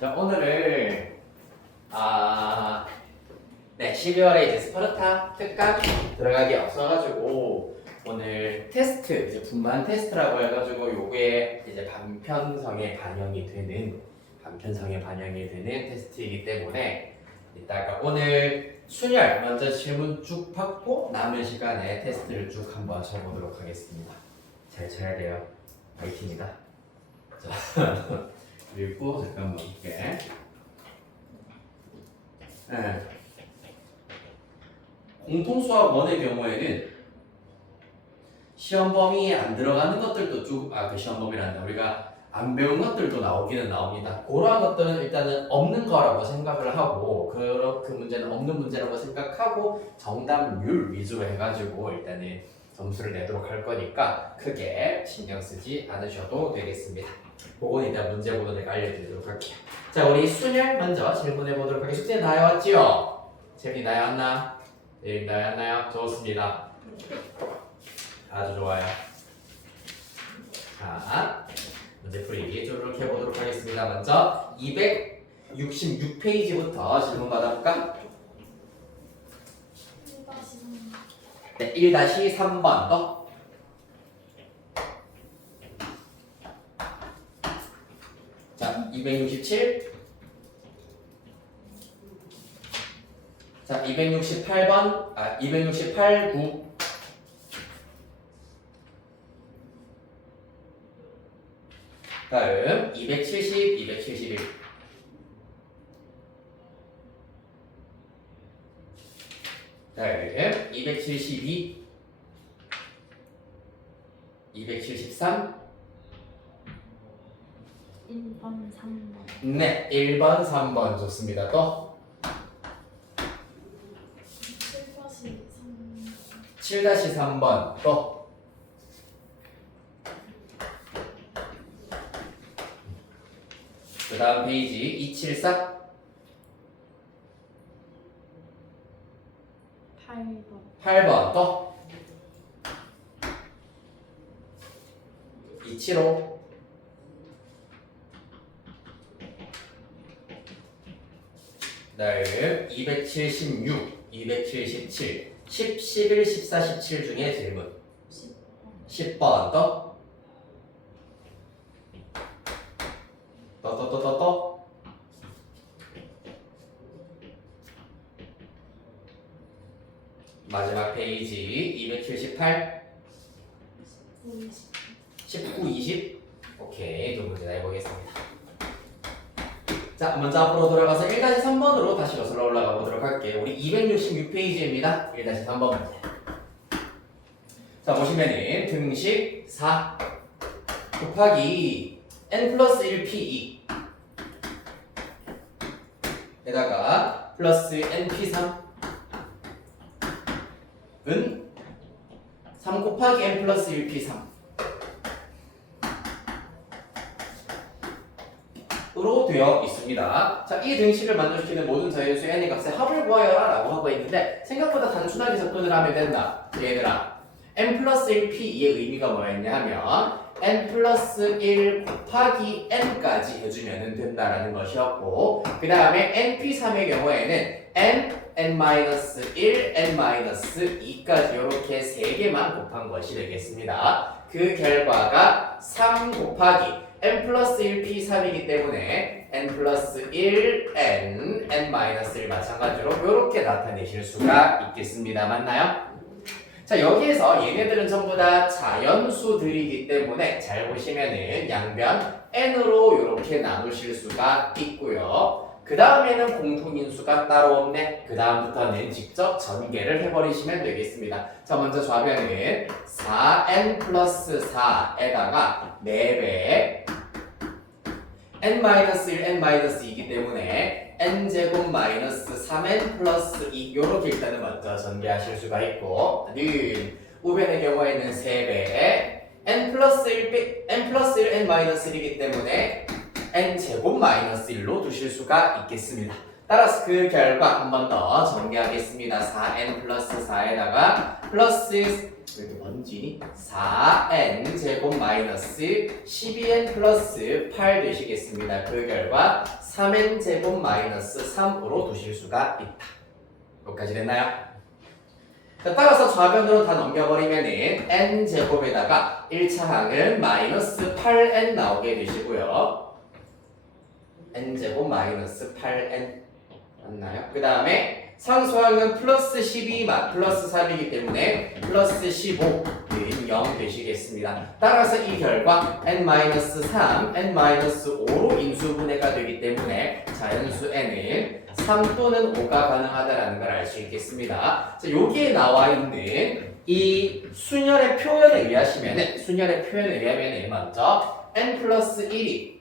자, 오늘은 네, 12월에 이제 스파르타 특강 들어가기 앞서가지고 오늘 테스트, 이제 분만 테스트라고 해가지고 요게 이제 반편성에 반영이 되는 테스트이기 때문에 이따가 오늘 순열 먼저 질문 쭉 받고 남은 시간에 테스트를 쭉 한번 쳐보도록 하겠습니다. 잘 쳐야 돼요. 파이팅이다. 자, 그리고 잠깐만 볼게. 네. 공통수학 1의 경우에는 시험 범위에 안 들어가는 것들도 쭉, 그 시험 범위란다. 우리가 안 배운 것들도 나오기는 나옵니다. 그러한 것들은 일단은 없는 거라고 생각을 하고, 그 문제는 없는 문제라고 생각하고, 정답률 위주로 해가지고 일단은 점수를 내도록 할 거니까 크게 신경 쓰지 않으셔도 되겠습니다. 그건 이따 문제 보고 내가 알려드리도록 할게요. 자, 우리 순열 먼저 질문해 보도록 하겠습니다. 숙제 나왔지요? 재미 나왔나? 네, 나왔나요? 좋습니다. 아주 좋아요. 자, 문제 풀이 쭉 해보도록 하겠습니다. 먼저 266페이지부터 질문 받아볼까? 네, 1-3번 더. 자, 267. 자, 268번, 268, 9. 다음 270, 271. 다음 272, 273. 1번, 3번. 네, 1번, 3번 좋습니다. 또 7-3번 또 그 다음 페이지 274. 8번. 8번 또 275. 다음 276, 277, 10, 11, 14, 17 중에 질문 10번 또 마지막 페이지 278, 19, 20. 오케이, 두 문제 해보겠습니다. 자, 먼저 앞으로 돌아가서 1-3번으로 다시 거슬러 올라가 보도록 할게요. 우리 266페이지입니다. 1-3번 문제. 자, 보시면은 등식 4 곱하기 n 플러스 1p2 에다가 플러스 np3 은 3 곱하기 n 플러스 1p3 으로 되어 있습니다. 자, 이 등식을 만족시키는 모든 자연수 n의 값의 합을 구하여라 라고 하고 있는데 생각보다 단순하게 접근을 하면 된다. 얘들아, n 플러스 1p2의 의미가 뭐였냐 하면 n 플러스 1 곱하기 n까지 해주면 된다라는 것이었고, 그 다음에 np3의 경우에는 n-1, n-2까지 이렇게 3개만 곱한 것이 되겠습니다. 그 결과가 3 곱하기 n 플러스 1 p3이기 때문에 n 플러스 1 n 마이너스 1 마찬가지로 이렇게 나타내실 수가 있겠습니다. 맞나요? 자, 여기에서 얘네들은 전부 다 자연수들이기 때문에 잘 보시면은 양변 n으로 이렇게 나누실 수가 있고요. 그 다음에는 공통인수가 따로 없네. 그 다음부터는 직접 전개를 해버리시면 되겠습니다. 자, 먼저 좌변은 4n 플러스 4에다가 4배 n-1, n-2이기 때문에 n제곱 마이너스 3n 플러스 2 요렇게 일단은 먼저 전개하실 수가 있고, 우변의 경우에는 3배에 n 플러스 1, n-1, n-1이기 때문에 n제곱 마이너스 1로 두실 수가 있겠습니다. 따라서 그 결과 한 번 더 정리하겠습니다. 4n 플러스 4에다가 플러스 이렇게 뭔지 4n 제곱 마이너스 12n 플러스 8 되시겠습니다. 그 결과 3n 제곱 마이너스 3으로 두실 수가 있다. 여기까지 됐나요? 자, 따라서 좌변으로 다 넘겨버리면은 n 제곱에다가 1차 항은 마이너스 8n 나오게 되시고요. n 제곱 마이너스 8n 맞나요? 그 다음에 상수항은 플러스 12 플러스 3이기 때문에 플러스 15는 0 되시겠습니다. 따라서 이 결과 n-3, n-5로 인수분해가 되기 때문에 자연수 n은 3 또는 5가 가능하다는 걸 알 수 있겠습니다. 자, 여기에 나와 있는 이 순열의 표현에 의하면 먼저 n 플러스 1이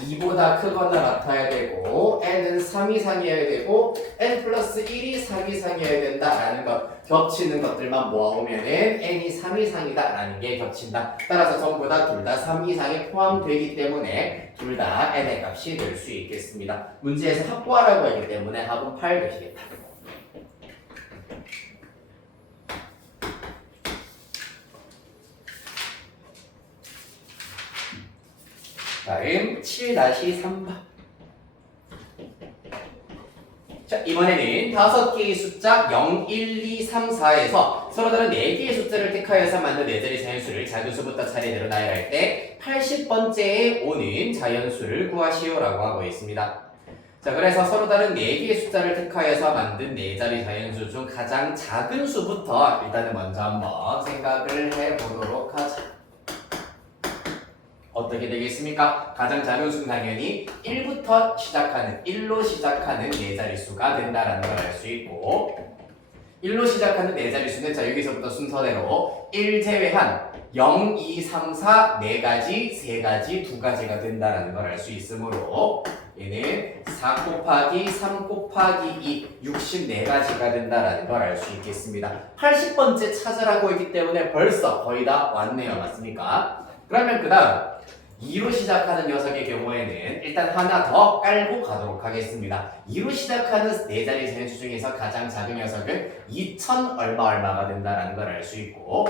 2보다 크거나 같아야 되고 n은 3 이상이어야 되고 n 플러스 1이 3 이상이어야 된다라는 것 겹치는 것들만 모아오면은 n이 3 이상이다라는 게 겹친다. 따라서 전부 다 둘 다 3 이상에 포함되기 때문에 둘 다 n의 값이 될 수 있겠습니다. 문제에서 확보하라고 했기 때문에 합은 8 되시겠다. 다음 7-3번. 자, 이번에는 5개의 숫자 0, 1, 2, 3, 4에서 서로 다른 4개의 숫자를 택하여서 만든 4자리 자연수를 자연수부터 차례대로 나열할 때 80번째에 오는 자연수를 구하시오라고 하고 있습니다. 자, 그래서 서로 다른 4개의 숫자를 택하여서 만든 4자리 자연수 중 가장 작은 수부터 일단은 먼저 한번 생각을 해보도록 하자. 어떻게 되겠습니까? 가장 작은 수는 당연히 1부터 시작하는 1로 시작하는 4자릿수가 된다라는 걸 알 수 있고 1로 시작하는 4자릿수는 자 여기서부터 순서대로 1 제외한 0, 2, 3, 4, 4가지, 3가지, 2가지가 된다라는 걸 알 수 있으므로 얘는 4 곱하기 3 곱하기 2, 64가지가 된다라는 걸 알 수 있겠습니다. 80번째 찾으라고 했기 때문에 벌써 거의 다 왔네요. 맞습니까? 그러면 그 다음 2로 시작하는 녀석의 경우에는 일단 하나 더 깔고 가도록 하겠습니다. 2로 시작하는 4자리 자연수 중에서 가장 작은 녀석은 2000 얼마가 된다는 걸 알 수 있고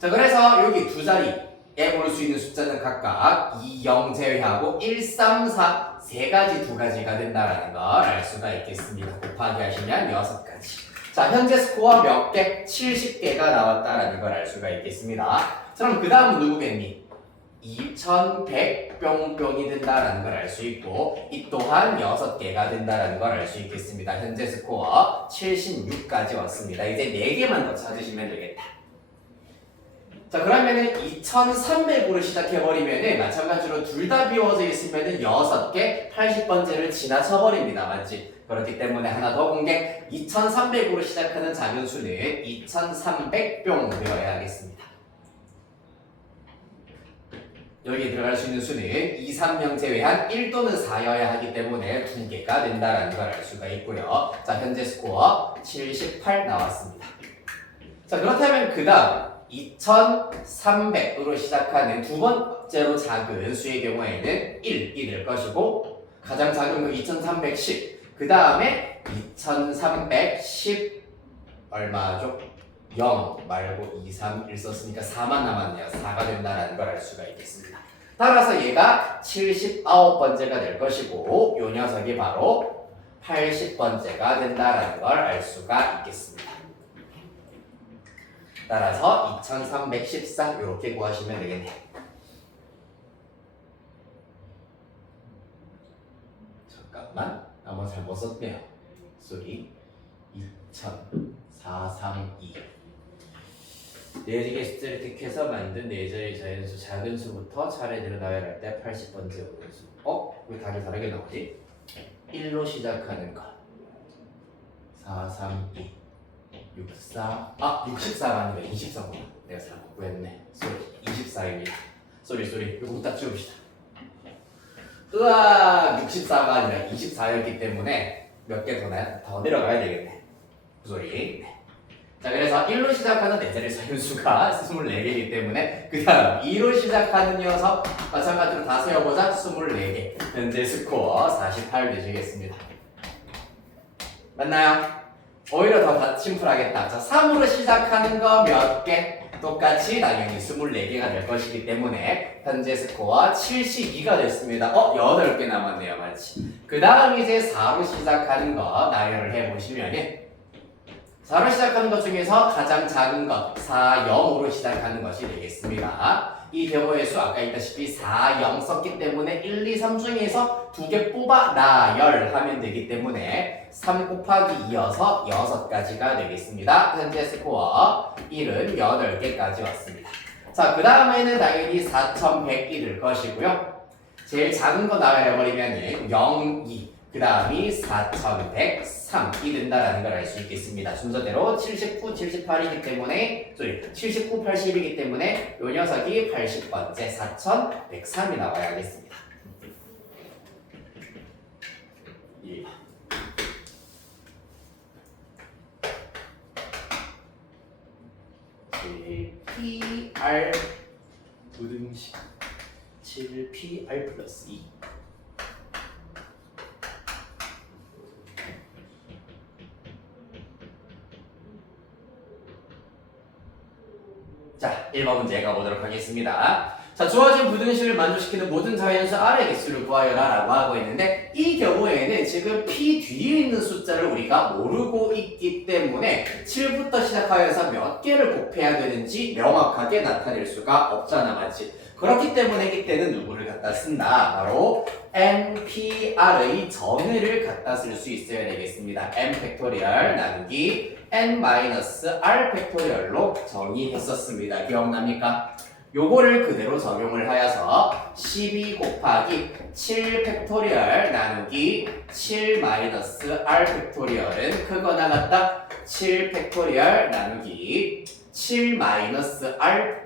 자 그래서 여기 두 자리에 올 수 있는 숫자는 각각 2, 0 제외하고 1, 3, 4 3가지 2가지가 된다는 걸 알 수가 있겠습니다. 곱하기 하시면 6가지. 자 현재 스코어 몇 개? 70개가 나왔다는 걸 알 수가 있겠습니다. 그럼 그 다음은 누구겠니? 2100 뿅뿅이 된다는 걸 알 수 있고 이 또한 6개가 된다는 걸 알 수 있겠습니다. 현재 스코어 76까지 왔습니다. 이제 4개만 더 찾으시면 되겠다. 자 그러면은 2300으로 시작해버리면은 마찬가지로 둘 다 비워져 있으면은 6개 80번째를 지나쳐버립니다. 맞지? 그렇기 때문에 하나 더 공개 2300으로 시작하는 작은 수는 2300 뿅 되어야 하겠습니다. 여기에 들어갈 수 있는 수는 2, 3명 제외한 1 또는 4여야 하기 때문에 2개가 된다는 걸 알 수가 있고요. 자 현재 스코어 78 나왔습니다. 자 그렇다면 그 다음 2300으로 시작하는 두 번째로 작은 수의 경우에는 1이 될 것이고 가장 작은 거 2310 그 다음에 2310 얼마죠? 0 말고 2, 3, 1 썼으니까 4만 남았네요. 4가 된다는 걸 알 수가 있겠습니다. 따라서 얘가 79번째가 될 것이고 이 녀석이 바로 80번째가 된다는 걸 알 수가 있겠습니다. 따라서 2314 이렇게 구하시면 되겠네요. 잠깐만 아마 잘못 썼네요. 쏘리 2432 4개의 숫자를 택해서 만든 4자리 자연수 작은 수부터 차례대로 나열할 때 80번째 오는 수. 왜 답이 다르게 나오지? 1로 시작하는 거 432 64 64가 아니라 24구나. 내가 잘못 구했네. 쏘리 24입니다. 쏘리 이거 딱 지웁시다. 으아 64가 아니라 24였기 때문에 몇 개 더 내려가야 되겠네. 쏘리 네. 자, 그래서 1로 시작하는 네 자리 서인수가 24개이기 때문에 그 다음 2로 시작하는 녀석 마찬가지로 다 세어보자. 24개. 현재 스코어 48 되시겠습니다. 맞나요? 오히려 더 심플하겠다. 자, 3으로 시작하는 거 몇 개? 똑같이 당연히 24개가 될 것이기 때문에 현재 스코어 72가 됐습니다. 8개 남았네요. 맞지? 그 다음 이제 4로 시작하는 거 나열을 해보시면은 4로 시작하는 것 중에서 가장 작은 것 4, 0으로 시작하는 것이 되겠습니다. 이 경우의 수 아까 있다시피 4, 0 썼기 때문에 1, 2, 3 중에서 2개 뽑아 나열하면 되기 때문에 3 곱하기 2여서 6가지가 되겠습니다. 현재 스코어 78개까지 왔습니다. 자, 그 다음에는 당연히 4100이 될 것이고요. 제일 작은 거 나열해버리면 0, 2 그 다음이 4103이 된다라는 걸 알 수 있겠습니다. 순서대로 79, 78이기 때문에 79, 80이기 때문에 요 녀석이 80번째 4103이 나와야겠습니다. 2번 PR 부등식 7PR 플러스 2 자, 1번 문제 가보도록 하겠습니다. 자, 주어진 부등식을 만족시키는 모든 자연수 R의 개수를 구하여라 라고 하고 있는데 이 경우에는 지금 P 뒤에 있는 숫자를 우리가 모르고 있기 때문에 7부터 시작하여서 몇 개를 곱해야 되는지 명확하게 나타낼 수가 없잖아, 맞지? 그렇기 때문에 이때는 누구를 갖다 쓴다? 바로 NPR의 정의를 갖다 쓸 수 있어야 되겠습니다. N 팩토리얼 나누기 N-R 팩토리얼로 정의했었습니다. 기억납니까? 요거를 그대로 적용을 하여서 12 곱하기 7 팩토리얼 나누기 7-R 팩토리얼은 크거나 같다. 7 팩토리얼 나누기 7-R-2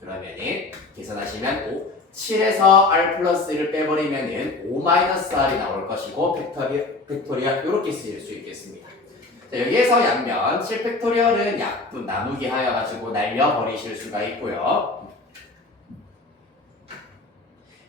그러면은 계산하시면 5 7에서 R 플러스 1을 빼버리면은 5-R이 나올 것이고 팩토리얼 이렇게 쓰일 수 있겠습니다. 자, 여기에서 양면 7팩토리얼은 약분 나누기 하여가지고 날려버리실 수가 있고요.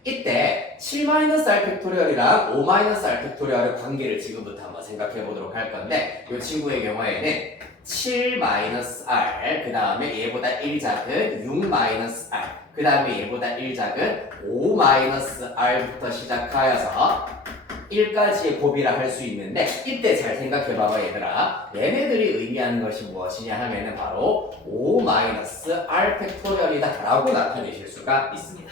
이때 7-R 팩토리얼이랑 5-R 팩토리얼의 관계를 지금부터 한번 생각해 보도록 할 건데 이 친구의 경우에는 7-R 그 다음에 얘보다 1 작은 6-R 그 다음에 얘보다 1 작은 5-R부터 시작하여서 1까지의 곱이라 할 수 있는데 이때 잘 생각해봐봐 얘들아. 얘네들이 의미하는 것이 무엇이냐 하면은 바로 5-R 팩토리얼이다 라고 나타내실 수가 있습니다.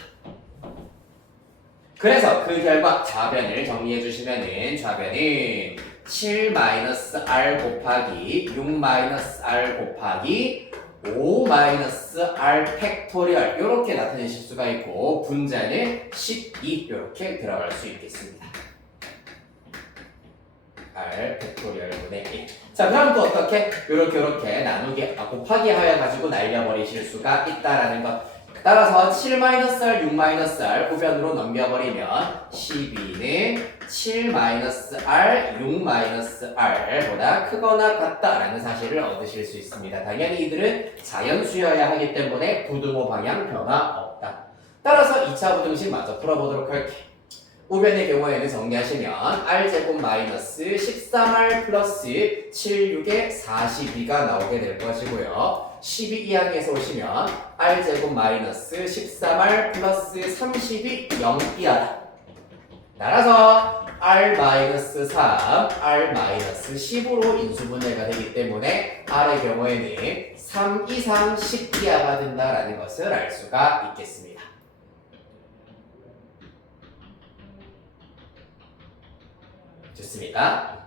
그래서 그 결과 좌변을 정리해 주시면은 좌변은 7-R 곱하기 6-R 곱하기 5-R 팩토리얼 이렇게 나타내실 수가 있고 분자는 12 이렇게 들어갈 수 있겠습니다. R 팩토리얼분의 1. 자, 그럼 또 어떻게? 요렇게 나누기 곱하기 하여 가지고 날려버리실 수가 있다라는 것. 따라서 7-R, 6-R 후변으로 넘겨버리면 12는 7-R, 6-R보다 크거나 같다라는 사실을 얻으실 수 있습니다. 당연히 이들은 자연수여야 하기 때문에 부등호 방향 변화 없다. 따라서 2차 부등식 마저 풀어보도록 할게요. 우변의 경우에는 정리하시면 R제곱 마이너스 13R 플러스 76에 42가 나오게 될 것이고요. 12 이항에서 오시면 R제곱 마이너스 13R 플러스 30이 0 이하다. 따라서 R 마이너스 3, R 마이너스 10으로 인수분해가 되기 때문에 R의 경우에는 3 이상 10 이하가 된다라는 것을 알 수가 있겠습니다. 좋습니다.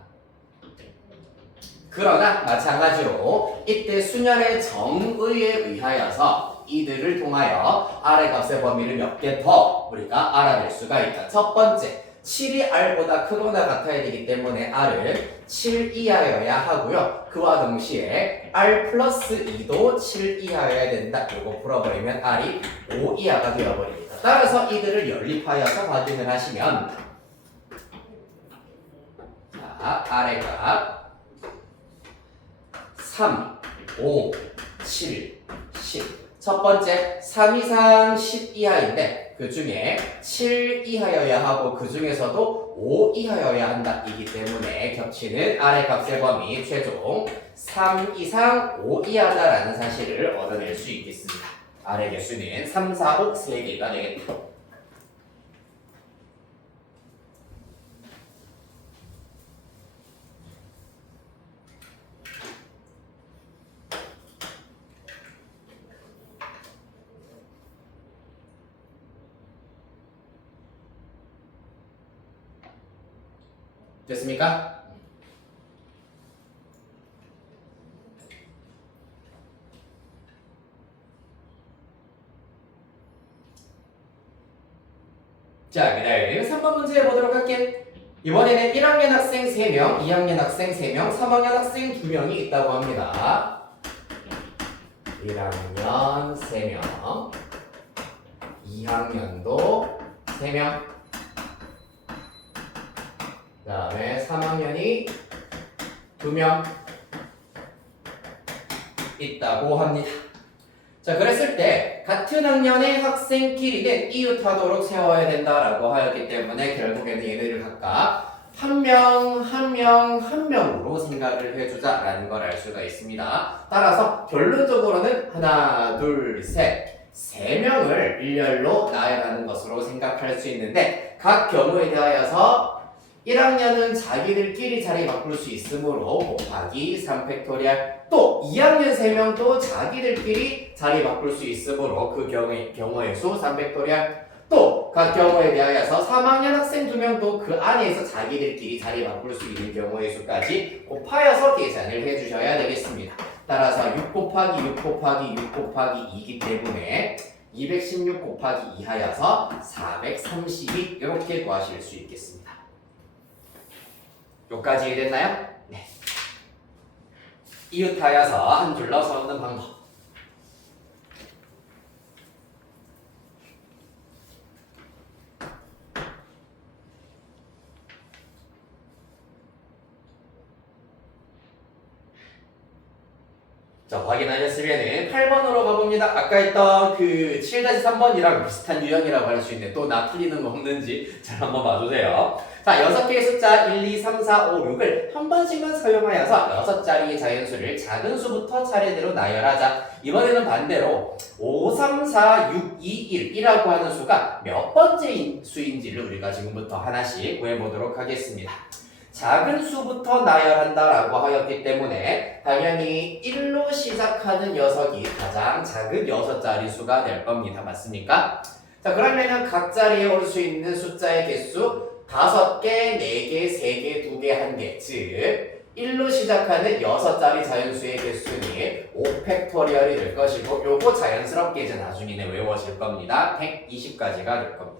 그러나 마찬가지로 이때 순열의 정의에 의하여서 이들을 통하여 R의 값의 범위를 몇 개 더 우리가 알아낼 수가 있다. 첫 번째, 7이 R보다 크거나 같아야 되기 때문에 R은 7 이하여야 하고요. 그와 동시에 R 플러스 2도 7 이하여야 된다. 이거 풀어버리면 R이 5 이하가 되어버립니다. 따라서 이들을 연립하여서 확인을 하시면 R의 값 3, 5, 7, 10. 첫 번째 3 이상 10 이하인데 그 중에 7 이하여야 하고 그 중에서도 5 이하여야 한다 이기 때문에 겹치는 아래 값의 범위 최종 3 이상 5 이하다라는 사실을 얻어낼 수 있겠습니다. 아래 개수는 3, 4, 5 3개가 되겠다. 됐습니까? 자, 그 다음에 3번 문제 해보도록 할게. 이번에는 1학년 학생 3명, 2학년 학생 3명, 3학년 학생 2명이 있다고 합니다. 1학년 3명, 2학년도 3명, 그 다음에 3학년이 2명 있다고 합니다. 자, 그랬을 때 같은 학년의 학생끼리는 이웃하도록 세워야 된다라고 하였기 때문에 결국에는 얘네를 각각 한 명, 한 명, 한 명으로 생각을 해주자라는 걸 알 수가 있습니다. 따라서 결론적으로는 하나, 둘, 셋, 3명을 일렬로 나열하는 것으로 생각할 수 있는데 각 경우에 대하여서 1학년은 자기들끼리 자리 바꿀 수 있으므로 곱하기 3팩토리얼 또 2학년 3명도 자기들끼리 자리 바꿀 수 있으므로 그 경우의 수 3팩토리얼 또 각 경우에 대하여서 3학년 학생 2명도 그 안에서 자기들끼리 자리 바꿀 수 있는 경우의 수까지 곱하여서 계산을 해주셔야 되겠습니다. 따라서 6 곱하기 6 곱하기 6 곱하기 2이기 때문에 216 곱하기 2 하여서 432 이렇게 구하실 수 있겠습니다. 여기까지 이해됐나요? 네. 이웃하여서 한 줄로 세우는 방법. 자, 확인하셨으면은 8번으로 가봅니다. 아까 했던 그 7-3번이랑 비슷한 유형이라고 할 수 있는데 또 나 틀리는 거 없는지 잘 한번 봐주세요. 자, 6개의 숫자 1, 2, 3, 4, 5, 6을 한 번씩만 사용하여서 6자리의 자연수를 작은 수부터 차례대로 나열하자. 이번에는 반대로 5, 3, 4, 6, 2, 1이라고 하는 수가 몇 번째 수인지를 우리가 지금부터 하나씩 구해보도록 하겠습니다. 작은 수부터 나열한다라고 하였기 때문에 당연히 1로 시작하는 녀석이 가장 작은 6자리 수가 될 겁니다. 맞습니까? 자, 그러면은 각 자리에 올 수 있는 숫자의 개수 5개, 4개, 3개, 2개, 1개 즉 1로 시작하는 6자리 자연수의 개수는 5팩토리얼이 될 것이고 요거 자연스럽게 이제 나중에 외워질 겁니다. 120까지가 될 겁니다.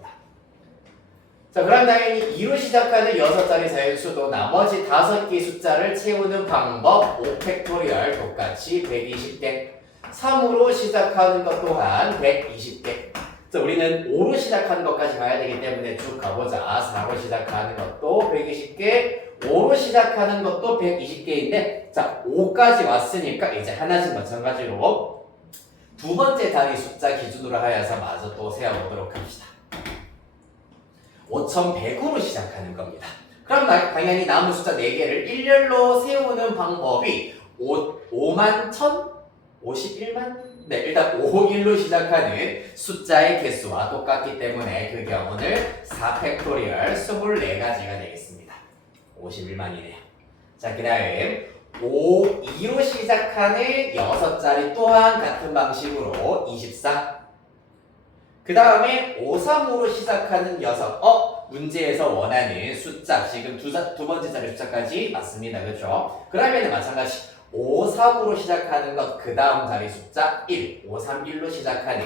자, 그럼 당연히 2로 시작하는 6자리 자연수도 나머지 5개의 숫자를 채우는 방법 5팩토리얼 똑같이 120개 3으로 시작하는 것 또한 120개 자, 우리는 5로 시작하는 것까지 가야 되기 때문에 쭉 가보자. 4로 시작하는 것도 120개 5로 시작하는 것도 120개인데 자, 5까지 왔으니까 이제 하나씩 마찬가지로 두 번째 자리 숫자 기준으로 하여서 마저 또 세어보도록 합시다. 5100으로 시작하는 겁니다. 그럼 당연히 남은 숫자 4개를 일렬로 세우는 방법이 5만 1000? 51만? 네, 일단 51로 시작하는 숫자의 개수와 똑같기 때문에 그 경우는 4팩토리얼 24가지가 되겠습니다. 51만이네요. 자, 그 다음 52로 시작하는 6자리 또한 같은 방식으로 24 그 다음에 53으로 시작하는 녀석 문제에서 원하는 숫자 지금 두 번째 자리 숫자까지 맞습니다. 그렇죠? 그러면 마찬가지 53으로 시작하는 것 그 다음 자리 숫자 1 531로 시작하는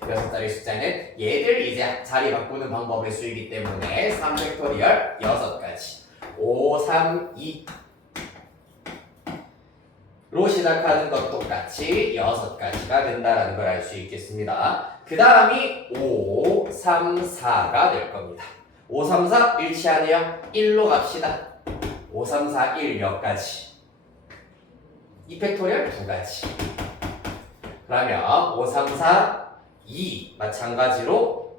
6자리 숫자는 얘들 이제 자리 바꾸는 방법의 수이기 때문에 3팩토리얼 6가지 532 로 시작하는 것 똑같이 6가지가 된다는 걸 알 수 있겠습니다. 그 다음이 5, 3, 4가 될 겁니다. 5, 3, 4 일치하네요. 1로 갑시다. 5, 3, 4, 1 몇 가지? 2팩토리얼 두 가지. 그러면 5, 3, 4, 2 마찬가지로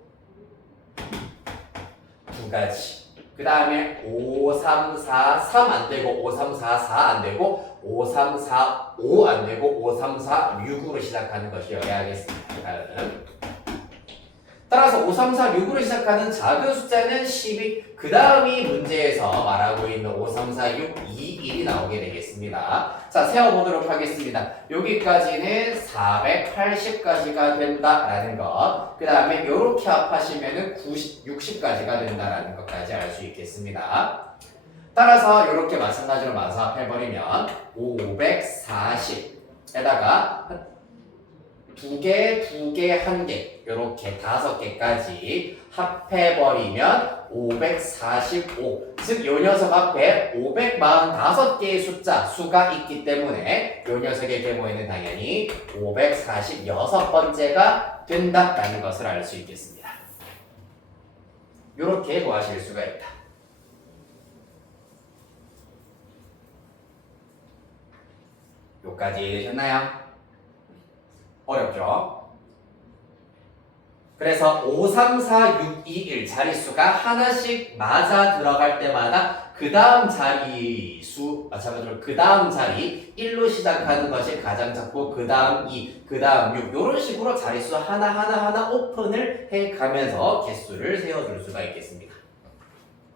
두 가지. 그 다음에 5, 3, 4, 3 안 되고 5, 3, 4, 4 안 되고 5, 3, 4, 5 안 되고 5, 3, 4, 6으로 시작하는 것이어야겠습니다. 따라서 5, 3, 4, 6으로 시작하는 작은 숫자는 12, 그 다음이 문제에서 말하고 있는 5, 3, 4, 6, 2, 1이 나오게 되겠습니다. 자, 세어보도록 하겠습니다. 여기까지는 480까지가 된다라는 것. 그 다음에 이렇게 합하시면은 90, 60까지가 된다라는 것까지 알 수 있겠습니다. 따라서 이렇게 마찬가지로 마사합해버리면 540에다가 두 개, 두 개, 한 개, 이렇게 5개까지 합해버리면 545. 즉, 요 녀석 앞에 545개의 수가 있기 때문에 요 녀석의 경우에는 당연히 546번째가 된다라는 것을 알 수 있겠습니다. 이렇게 구하실 수가 있다. 요까지 되셨나요? 어렵죠? 그래서 5, 3, 4, 6, 2, 1 자릿수가 하나씩 맞아 들어갈 때마다 그 다음 자리수, 마찬가지로 그 다음 자리 1로 시작하는 것이 가장 작고 그 다음 2, 그 다음 6 이런 식으로 자릿수 하나 오픈을 해가면서 개수를 세워줄 수가 있겠습니다.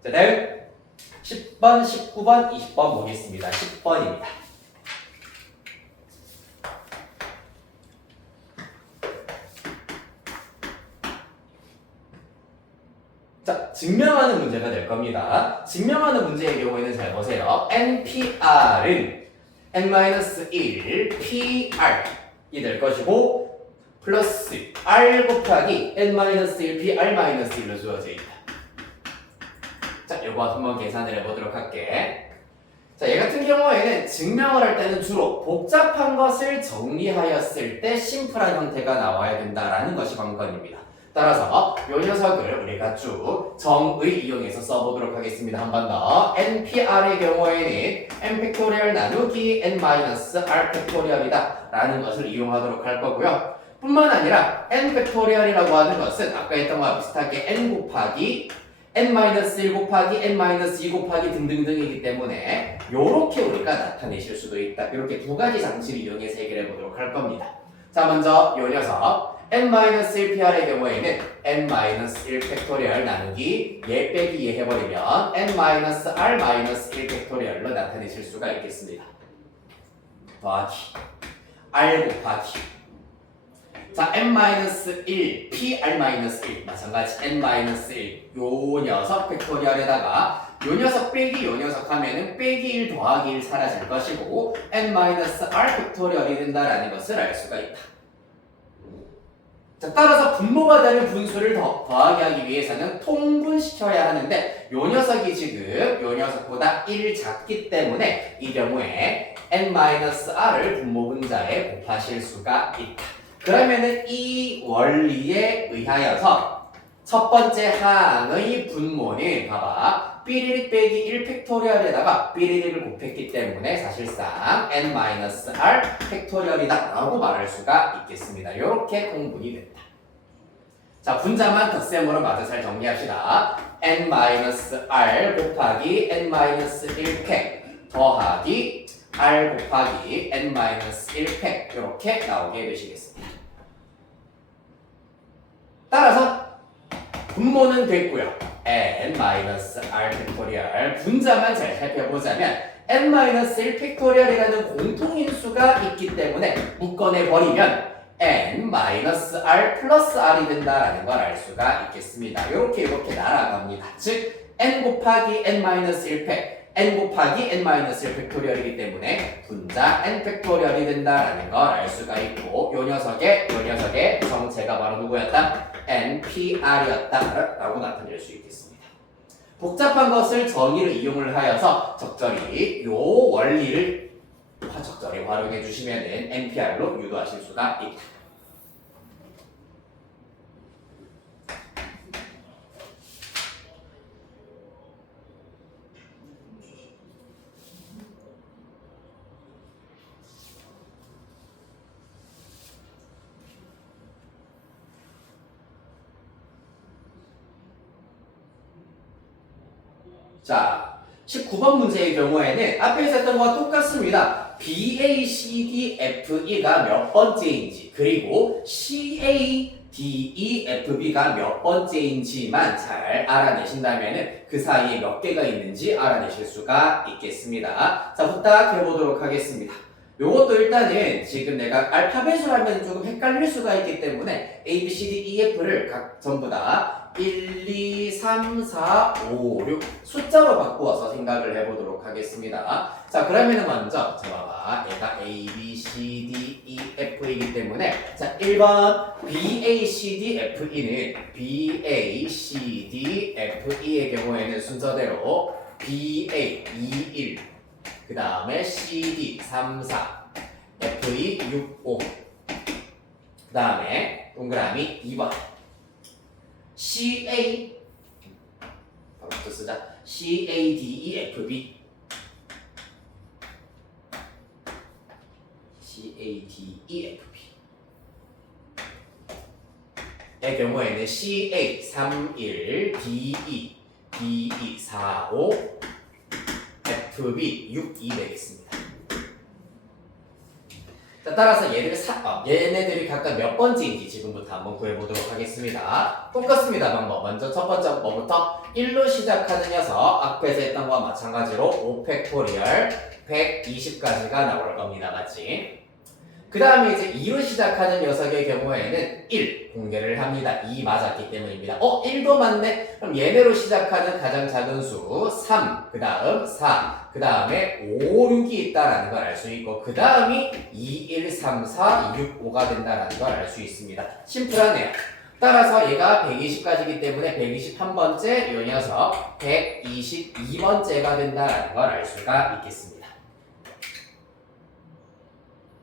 자, 다음 10번, 19번, 20번 보겠습니다. 10번입니다. 자, 증명하는 문제가 될 겁니다. 증명하는 문제의 경우에는 잘 보세요. NPR은 N-1 PR이 될 것이고 플러스 R 곱하기 N-1 PR-1로 주어져 있다. 자, 요거 한번 계산을 해보도록 할게. 자, 얘 같은 경우에는 증명을 할 때는 주로 복잡한 것을 정리하였을 때 심플한 형태가 나와야 된다라는 것이 관건입니다. 따라서 요 녀석을 우리가 쭉 정의 이용해서 써보도록 하겠습니다. 한 번 더. NPR의 경우에는 N 팩토리얼 나누기 N-R 팩토리얼이다 라는 것을 이용하도록 할 거고요. 뿐만 아니라 N 팩토리얼이라고 하는 것은 아까 했던 거와 비슷하게 N 곱하기 N-1 곱하기 N-2 곱하기 등등등이기 때문에 요렇게 우리가 나타내실 수도 있다. 이렇게 두 가지 장치를 이용해서 해결해 보도록 할 겁니다. 자, 먼저 요 녀석 N-1 PR의 경우에는 N-1 팩토리얼 나누기 얘 빼기 얘 해버리면 N-R-1 팩토리얼로 나타내실 수가 있겠습니다. 더하기 R 곱하기 자, N-1 PR-1 마찬가지 N-1 요 녀석 팩토리얼에다가 요 녀석 빼기 요 녀석 하면은 빼기 1 더하기 1 사라질 것이고 N-R 팩토리얼이 된다라는 것을 알 수가 있다. 자, 따라서 분모가 되는 분수를 더하게 하기 위해서는 통분시켜야 하는데 요 녀석이 지금 요 녀석보다 1 작기 때문에 이 경우에 N-R을 분모 분자에 곱하실 수가 있다. 그러면은 이 원리에 의하여서 첫 번째 항의 분모는 봐봐 삐리릭 빼기 1 팩토리얼에다가 삐리릭을 곱했기 때문에 사실상 N-R 팩토리얼이다 라고 말할 수가 있겠습니다. 이렇게 공분이 된다. 자, 분자만 덧셈으로 마저 잘 정리합시다. N-R 곱하기 N-1 팩 더하기 R 곱하기 N-1 팩 이렇게 나오게 되시겠습니다. 따라서 분모는 됐고요. N-R 팩토리얼 분자만 잘 살펴보자면 N-1 팩토리얼이라는 공통인수가 있기 때문에 묶어내버리면 N-R 플러스 R이 된다라는 걸 알 수가 있겠습니다. 이렇게 날아갑니다. 즉 N 곱하기 N-1 팩 N 곱하기 N-1 팩토리얼이기 때문에 분자 N 팩토리얼이 된다라는 걸 알 수가 있고 요 녀석의 정체가 바로 누구였다? NPR이었다 라고 나타낼 수 있겠습니다. 복잡한 것을 정의를 이용을 하여서 적절히 요 원리를 적절히 활용해 주시면 NPR로 유도하실 수가 있다. 자, 19번 문제의 경우에는 앞에 있었던 거와 똑같습니다. B, A, C, D, F, E가 몇 번째인지 그리고 C, A, D, E, F, B가 몇 번째인지만 잘 알아내신다면 그 사이에 몇 개가 있는지 알아내실 수가 있겠습니다. 자, 부탁해 보도록 하겠습니다. 요것도 일단은 지금 내가 알파벳으로 하면 조금 헷갈릴 수가 있기 때문에 A, B, C, D, E, F를 각 전부 다 1, 2, 3, 4, 5, 6 숫자로 바꾸어서 생각을 해보도록 하겠습니다. 자, 그러면은 먼저 자 봐봐. 얘가 A, B, C, D, E, F이기 때문에 자 1번 B, A, C, D, F, E는 B, A, C, D, F, E의 경우에는 순서대로 B, A, 2, 1 그 다음에 CD 3, 4, FE 6, 5 그 다음에 동그라미 2번 CA 바로 또 쓰자 CADEFB CADEFB 의 경우에는 CA 3, 1 DE DE 4, 5 FB 6, 2 되겠습니다. 자, 따라서 얘네들이 각각 몇 번째인지 지금부터 한번 구해보도록 하겠습니다. 똑같습니다. 방법. 먼저 첫 번째 뭐부터 1로 시작하는 녀석 앞에서 했던 거와 마찬가지로 5팩토리얼 120까지가 나올 겁니다. 맞지? 그 다음에 이제 2로 시작하는 녀석의 경우에는 1 공개를 합니다. 2 맞았기 때문입니다. 1도 맞네? 그럼 얘네로 시작하는 가장 작은 수 3, 그 다음 4, 그 다음에 5, 6이 있다라는 걸 알 수 있고 그 다음이 2, 1, 3, 4, 6, 5가 된다라는 걸 알 수 있습니다. 심플하네요. 따라서 얘가 120까지기 때문에 121번째 이 녀석 122번째가 된다라는 걸 알 수가 있겠습니다.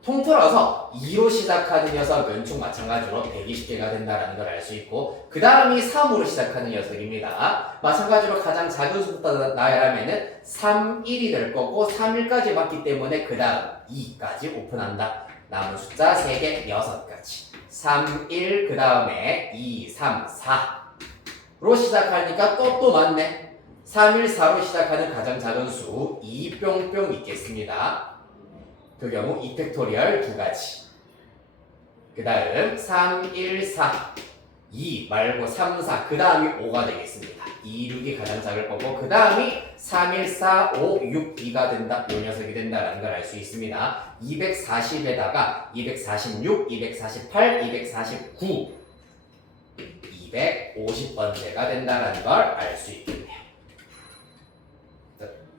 통틀어서 2로 시작하는 녀석은 총 마찬가지로 120개가 된다는 걸 알 수 있고 그 다음이 3으로 시작하는 녀석입니다. 마찬가지로 가장 작은 수부터 나열하면 3, 1이 될 거고 3, 1까지 맞기 때문에 그 다음 2까지 오픈한다. 남은 숫자 3개, 6가지 3, 1, 그 다음에 2, 3, 4로 시작하니까 또 맞네. 3, 1, 4로 시작하는 가장 작은 수 2 뿅뿅 있겠습니다. 그 경우 2팩토리얼 2가지 그 다음 3, 1, 4 2 말고 3, 4 그 다음이 5가 되겠습니다. 2, 6이 가장 작을 거고 그 다음이 3, 1, 4, 5, 6, 2가 된다. 이 녀석이 된다는 걸 알 수 있습니다. 240에다가 246, 248, 249 250번째가 된다는 걸 알 수 있겠네요.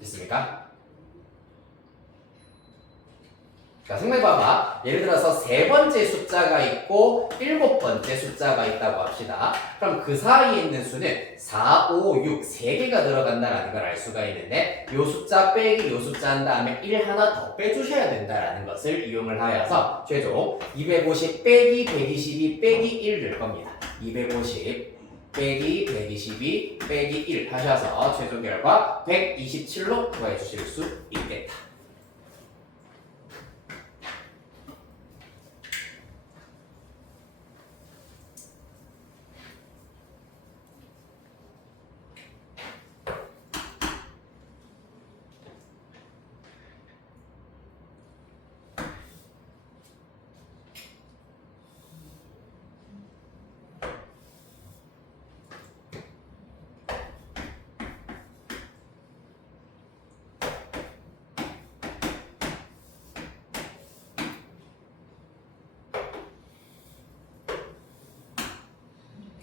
됐습니까? 자, 생각해봐봐. 예를 들어서 세 번째 숫자가 있고 7번째 숫자가 있다고 합시다. 그럼 그 사이에 있는 수는 4, 5, 6, 3개가 들어간다는 걸 알 수가 있는데 요 숫자 빼기 요 숫자 한 다음에 1 하나 더 빼주셔야 된다는 것을 이용을 하여서 최종 250 빼기 122 빼기 1 될 겁니다. 250 빼기 122 빼기 1 하셔서 최종 결과 127로 구해 주실 수 있겠다.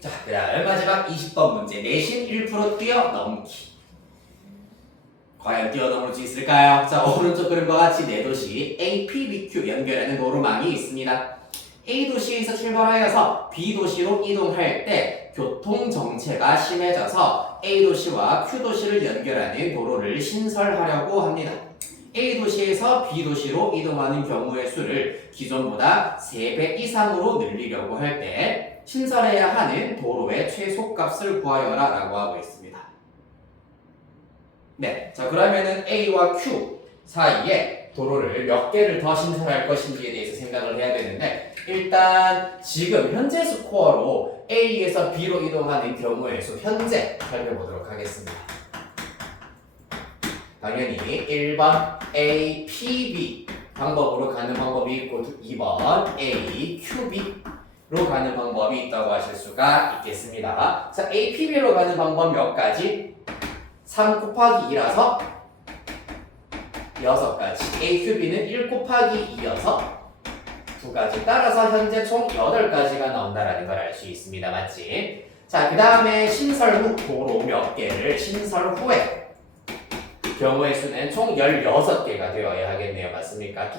자, 그다음 마지막 20번 문제. 내신 1% 뛰어넘기. 과연 뛰어넘을 수 있을까요? 자, 오른쪽 그림과 같이 네 도시 A, P, B, Q 연결하는 도로망이 있습니다. A 도시에서 출발하여서 B 도시로 이동할 때 교통 정체가 심해져서 A 도시와 Q 도시를 연결하는 도로를 신설하려고 합니다. A 도시에서 B 도시로 이동하는 경우의 수를 기존보다 3배 이상으로 늘리려고 할 때 신설해야 하는 도로의 최소값을 구하여라 라고 하고 있습니다. 네, 자 그러면은 A와 Q 사이에 도로를 몇 개를 더 신설할 것인지에 대해서 생각을 해야 되는데 일단 지금 현재 스코어로 A에서 B로 이동하는 경우의 수 현재 살펴보도록 하겠습니다. 당연히 1번 A, P, B 방법으로 가는 방법이 있고 2번 A, Q, B로 가는 방법이 있다고 하실 수가 있겠습니다. 자, A, P, B로 가는 방법 몇 가지? 3 곱하기 2라서 6가지. A, Q, B는 1 곱하기 2여서 2가지. 따라서 현재 총 8가지가 나온다는 걸 알 수 있습니다. 맞지? 자, 그 다음에 신설 후 도로 몇 개를 신설 후에 경우의 수는 총 16개가 되어야 하겠네요. 맞습니까?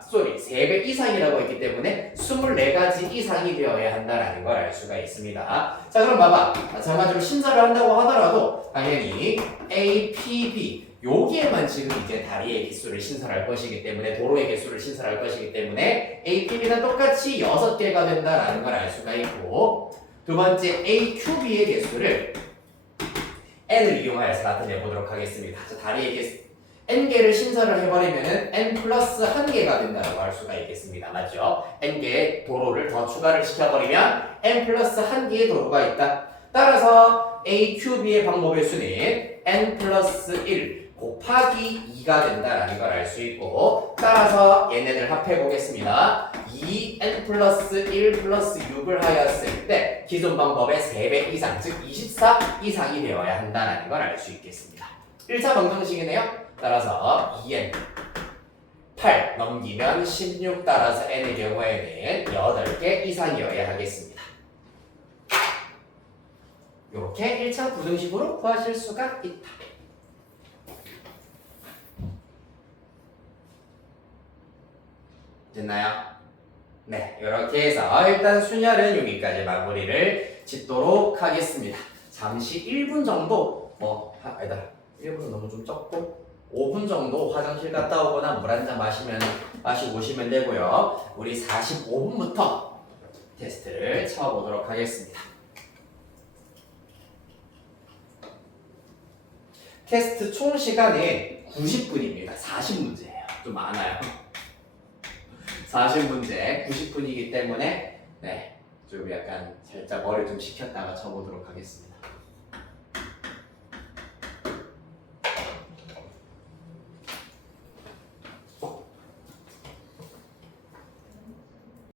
3배 이상이라고 했기 때문에 24가지 이상이 되어야 한다는 걸 알 수가 있습니다. 자, 그럼 봐봐. 마찬가지로 신설을 한다고 하더라도 당연히 A, P, B 여기에만 지금 이제 다리의 개수를 신설할 것이기 때문에 도로의 개수를 신설할 것이기 때문에 A, P, B는 똑같이 6개가 된다는 걸 알 수가 있고 두 번째 A, Q, B의 개수를 n을 이용하여서 나타내 보도록 하겠습니다. 자, 다리의 개수 n개를 신설을 해버리면 n 플러스 1개가 된다고 할 수가 있겠습니다. 맞죠? n개의 도로를 더 추가를 시켜버리면 n 플러스 1개의 도로가 있다. 따라서 A, Q, B의 방법의 수는 n 플러스 1 곱하기 2가 된다는 걸 알 수 있고 따라서 얘네들 합해 보겠습니다. 2n 플러스 1 플러스 6을 하였을 때 기존 방법의 3배 이상 즉 24 이상이 되어야 한다는 걸 알 수 있겠습니다. 1차 방정식이네요. 따라서 2n 8 넘기면 16 따라서 n의 경우에는 8개 이상이어야 하겠습니다. 이렇게 1차 부등식으로 구하실 수가 있다. 됐나요? 네, 이렇게 해서 일단 순열은 여기까지 마무리를 짓도록 하겠습니다. 잠시 1분 정도 아니다 1분은 너무 좀 적고 5분 정도 화장실 갔다 오거나 물 한 잔 마시고 오시면 되고요. 우리 45분부터 테스트를 쳐보도록 하겠습니다. 테스트 총 시간은 90분입니다. 40문제예요. 좀 많아요. 40문제 90분이기 때문에 좀 약간 살짝 머리 좀 식혔다가 쳐보도록 하겠습니다.